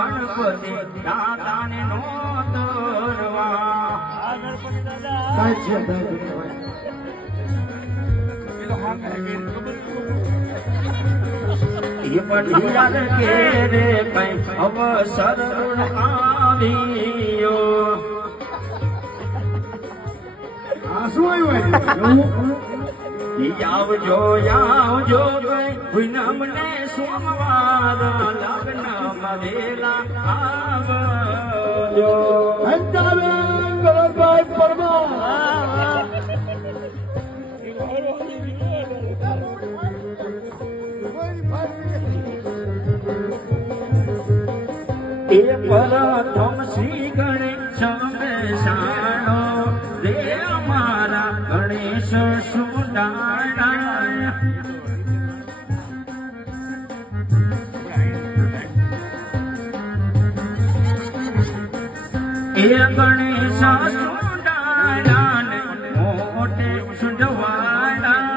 ગણપતિ દાતાને નો તરવા ગણપતિ દાદા કાંઈ છે એ પઢિયાર કે રે કઈ અવસર આવ્યો આ શું આવ્યું આવજો કઈ પૂનમને સોમવાર લગ્નમાં વેલા આવજો એ પ્રથમ શ્રી ગણેશ બેસાણો રે અમારા ગણેશ સુડાણા એ ગણેશ સુડાણા ને મોટે સુડવાણા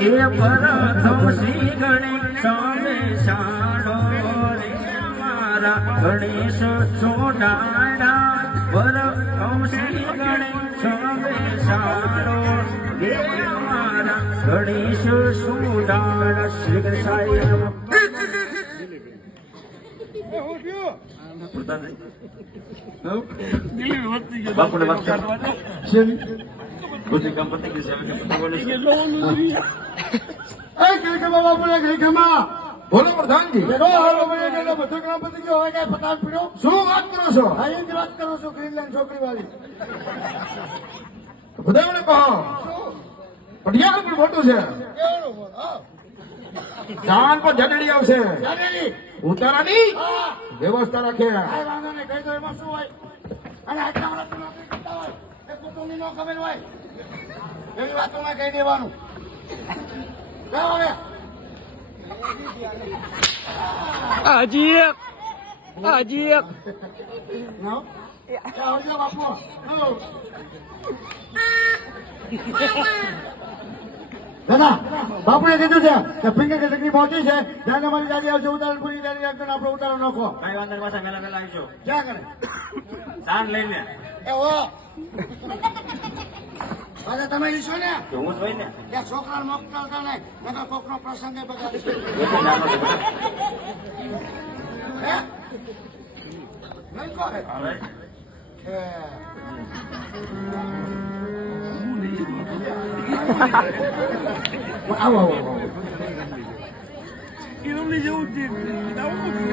એ પ્રથમ શ્રી ગણેશ બેસાણો રે અમારા ગણેશ સોડાણા પ્રથમ શ્રી ગણેશ બેસાણો રે અમારા ગણેશ સોડાણા શ્રી ગણેશાય બાપુને વાત પછી ગણપતિ કે બોલો પ્રધાનજી બધો ગણપતિ ગયો હોય કઈ પતાવ પીડ્યો શું વાત કરો છો હા એ જ વાત કરો છો ગ્રીનલેન્ડ છોકરી વાળી બધાને કહો પઢિયાર પણ ખોટું છે જાન પર જડડી આવશે ઉતારાની વ્યવસ્થા રાખે વાંધો નહીં કહી દો એમાં શું હોય અને આટલા વર્ષ નોકરી કરતા હોય એ કુટુંબની નો ખબર હોય એવી વાતોમાં કહી દેવાનું હવે હજી એક આવજો બાપુ દાદા બાપુએ કીધું છે કે ફિંગર કે તકલીફ પહોંચી છે જ્યાં અમારી ગાડી આવશે ઉતારણ પૂરી ગાડી આપજો આપણે ઉતારો નાખો કઈ વાંધો પાછા મેલા મેલા આવીશું ક્યાં કરે સાન લઈને એવો દાદા તમે ઈશો ને તો હું જ હોય ને ત્યાં છોકરાને મોકલતા નહીં નકર કોકનો પ્રસંગ બગાડી હે નહીં કરે હવે આવો આવો જેવું